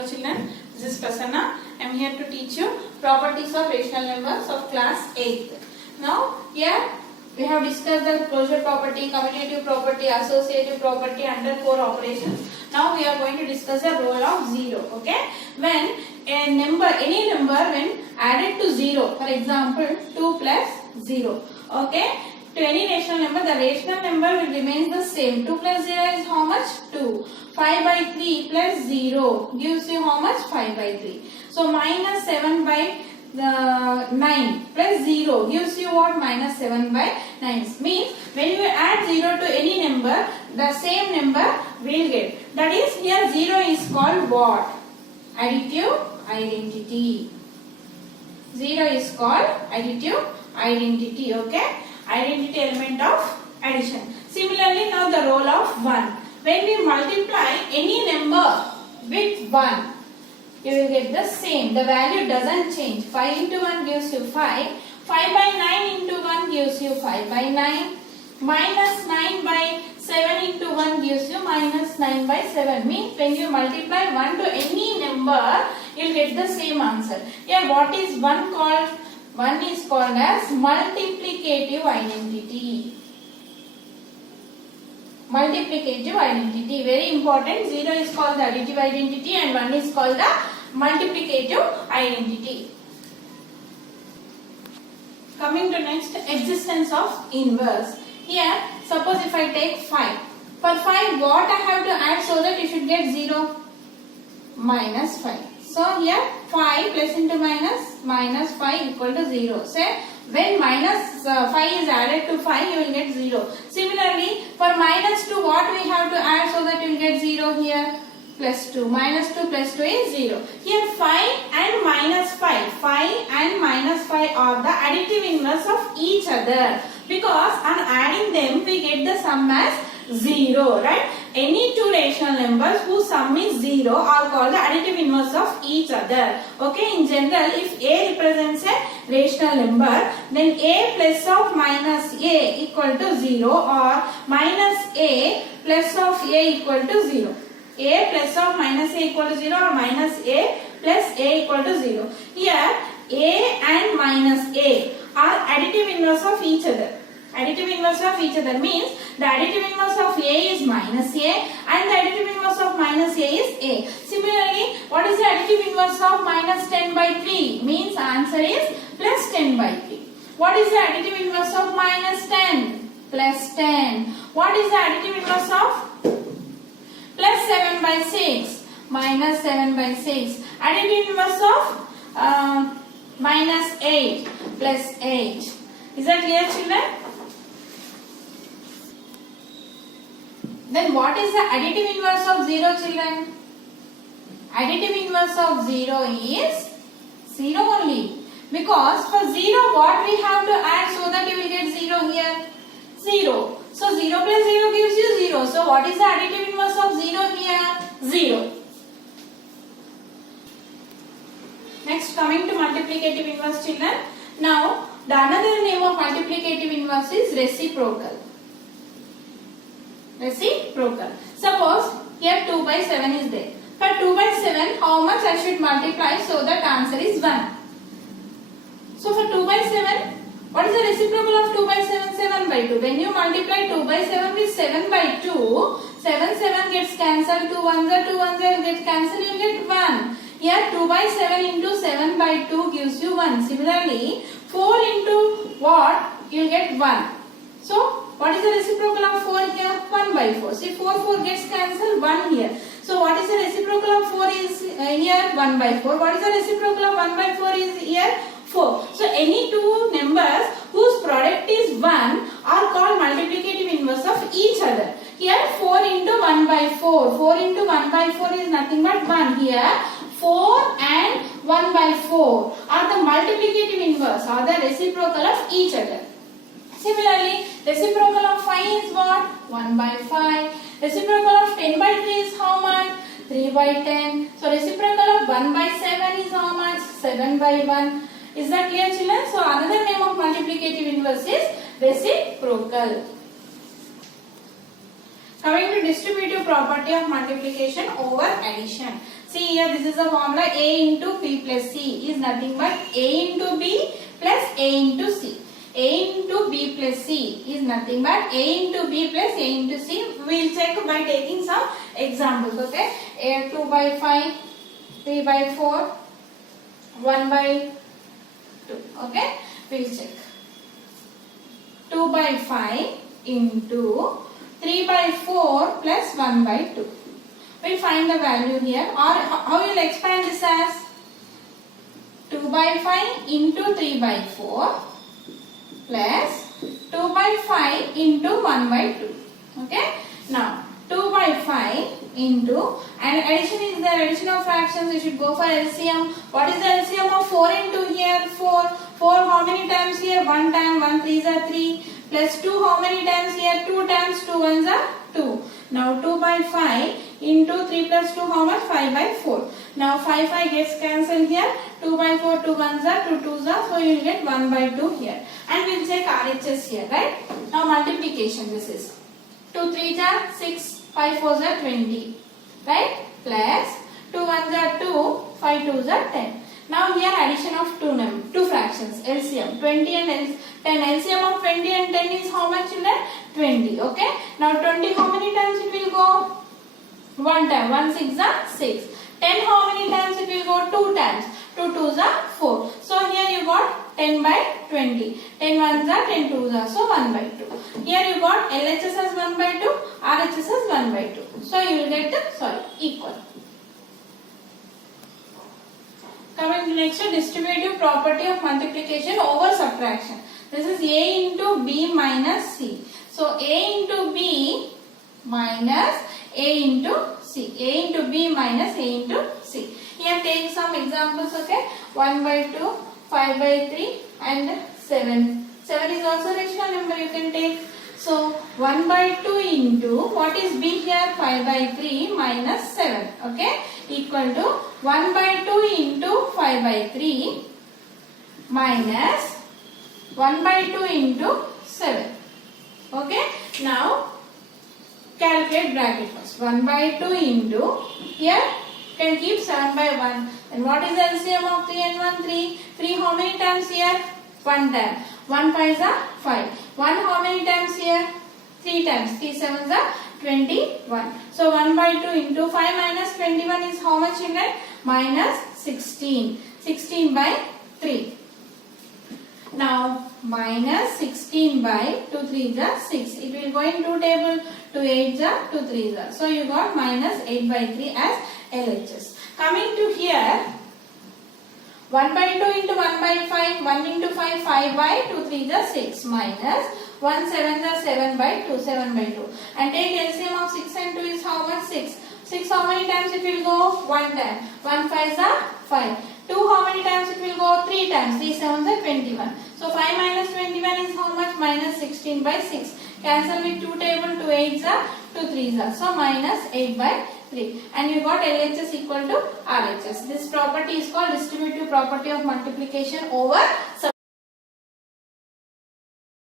Hello children, this is Prasanna. I am here to teach you properties of rational numbers of class 8th. Now here we have discussed the closure property, commutative property, associative property under 4 operations. Now we are going to discuss the role of 0. Okay, when a number, any number when added to 0, for example 2 plus 0. Okay, to any rational number, the rational number will remain the same. 2 plus 0 is how much? 2. 5 by 3 plus 0 gives you how much? 5 by 3. So minus 7 by 9 plus 0 gives you what? Minus 7 by 9. Means when you add 0 to any number, the same number will get. That is, here 0 is called what? Additive identity. 0 is called additive identity. Okay, identity element of addition. Similarly, now the role of 1. When we multiply any number with 1, you will get the same. The value doesn't change. 5 into 1 gives you 5. 5 by 9 into 1 gives you 5 by 9. Minus 9 by 7 into 1 gives you minus 9 by 7. Means when you multiply 1 to any number, you will get the same answer. Here what is 1 called? 1 is called as multiplicative identity. Multiplicative identity. Very important. 0 is called the additive identity and 1 is called the multiplicative identity. Coming to next, existence of inverse. Here, suppose if I take 5. For 5, what I have to add so that you should get 0? Minus 5. So here 5 plus into minus 5 equal to 0. Say when minus 5 is added to 5, you will get 0. Similarly, for minus 2, what we have to add so that you will get 0 here? Plus 2. Minus 2 plus 2 is 0. Here 5 and minus 5. 5 and minus 5 are the additive inverse of each other. Because on adding them, we get the sum as 0, right? Any two rational numbers whose sum is 0 are called the additive inverse of each other. Okay, in general, if A represents a rational number, then A plus of minus A equal to 0 or minus A plus of A equal to 0. A plus of minus A equal to 0 or minus A plus A equal to 0. Here, A and minus A are additive inverse of each other. Additive inverse of each other means the additive inverse of A is minus A and the additive inverse of minus A is A. Similarly, what is the additive inverse of minus 10 by 3? Means answer is plus 10 by 3. What is the additive inverse of minus 10? Plus 10. What is the additive inverse of plus 7 by 6? Minus 7 by 6. Additive inverse of minus 8 plus 8. Is that clear, children? Then what is the additive inverse of 0, children? Additive inverse of 0 is 0 only. Because for 0, what we have to add so that you will get 0 here? 0. So 0 plus 0 gives you 0. So what is the additive inverse of 0 here? 0. Next, coming to multiplicative inverse, children. Now, the another name of multiplicative inverse is reciprocal. Reciprocal. Suppose here 2 by 7 is there. For 2 by 7, how much I should multiply so that answer is 1? So for 2 by 7, what is the reciprocal of 2 by 7? 7 by 2. When you multiply 2 by 7 with 7 by 2, 7 gets cancelled. 2 ones are 2 ones will get cancelled. You get 1. Here 2 by 7 into 7 by 2 gives you 1. Similarly, 4 into what? You will get 1. So, what is the reciprocal of 4 here? 1 by 4. See, 4 gets cancelled, 1 here. So, what is the reciprocal of 4 is here? 1 by 4. What is the reciprocal of 1 by 4 is here? 4. So, any two numbers whose product is 1 are called multiplicative inverse of each other. Here, 4 into 1 by 4. 4 into 1 by 4 is nothing but 1. Here, 4 and 1 by 4 are the multiplicative inverse or the reciprocal of each other. Similarly, reciprocal of 5 is what? 1 by 5. Reciprocal of 10 by 3 is how much? 3 by 10. So, reciprocal of 1 by 7 is how much? 7 by 1. Is that clear, children? So, another name of multiplicative inverse is reciprocal. Coming to distributive property of multiplication over addition. See here, this is the formula A into B plus C is nothing but A into B plus A into C. A into B plus C is nothing but A into B plus A into C. We will check by taking some examples. Okay, 2 by 5, 3 by 4, 1 by 2. Okay, we will check. 2 by 5 into 3 by 4 plus 1 by 2. We will find the value here, or how you will expand this as 2 by 5 into 3 by 4 plus 2 by 5 into 1 by 2. Okay. Now 2 by 5 into, and addition is the addition of fractions. We should go for LCM. What is the LCM of 4 into here? 4. 4 how many times here? 1 time. 1 3s are 3. Plus 2 how many times here? 2 times. 2 1s are 2. Now 2 by 5 into 3 plus 2 how much? 5 by 4. Now 5 gets cancelled here. 2 by 4, 2 1s are, 2 2s are. So you will get 1 by 2 here. And we will check RHS here, right? Now multiplication this is. 2 3s are 6. 5 4s are 20, right? Plus 2 1s are 2, 5 2s are 10. Now here addition of two fractions, LCM 20 and 10. LCM of 20 and 10 is how much in that? 20. Okay. Now 20 how many times it will go? 1 time. 1 6 are 6. 10 how many times it will go? 2 times. 2 2s are 4. So here you got 10 by 20. 10 1s are, 10 2s are. So 1 by 2. Here you got LHS as 1 by 2, RHS as 1 by 2. So you will get the equal. Coming to next, distributive property of multiplication over subtraction. This is A into B minus C. So A into B minus A into C. A into B minus A into C. Here take some examples. Okay, 1 by 2, 5 by 3 and 7. 7 is also rational number you can take. So 1 by 2 into, what is B here? 5 by 3 minus 7. Okay, equal to 1 by 2 into 5 by 3 minus 1 by 2 into 7. Okay, now calculate bracket first. 1 by 2 into, here can keep 7 by 1. And what is the LCM of 3 and 1? 3. 3 how many times here? 1 time. 1 5s are 5. 1 how many times here? 3 times. 3 7s are 21. So 1 by 2 into 5 minus 21 is how much in that? Minus 16. 16 by 3. Now minus 16 by 2 3s are 6. It will go in 2 table. 2 8s are, 2 3s are. So you got minus 8 by 3 as LHS. Coming to here, 1 by 2 into 1 by 5, 1 into 5, 5 by 2 3s are 6 minus 1 7s are 7 by 2, 7 by 2. And take LCM of 6 and 2 is how much? 6. 6 how many times it will go? 1 time. 1 5s are 5. 2 how many times it will go? 3 times. 3 7s are 21. So 5 minus 21 is how much? Minus 16 by 6. Cancel with 2 table, 2 8s are, 2 3s are. So minus 8 by 3. And you got LHS equal to RHS. This property is called distributive property of multiplication over subtraction.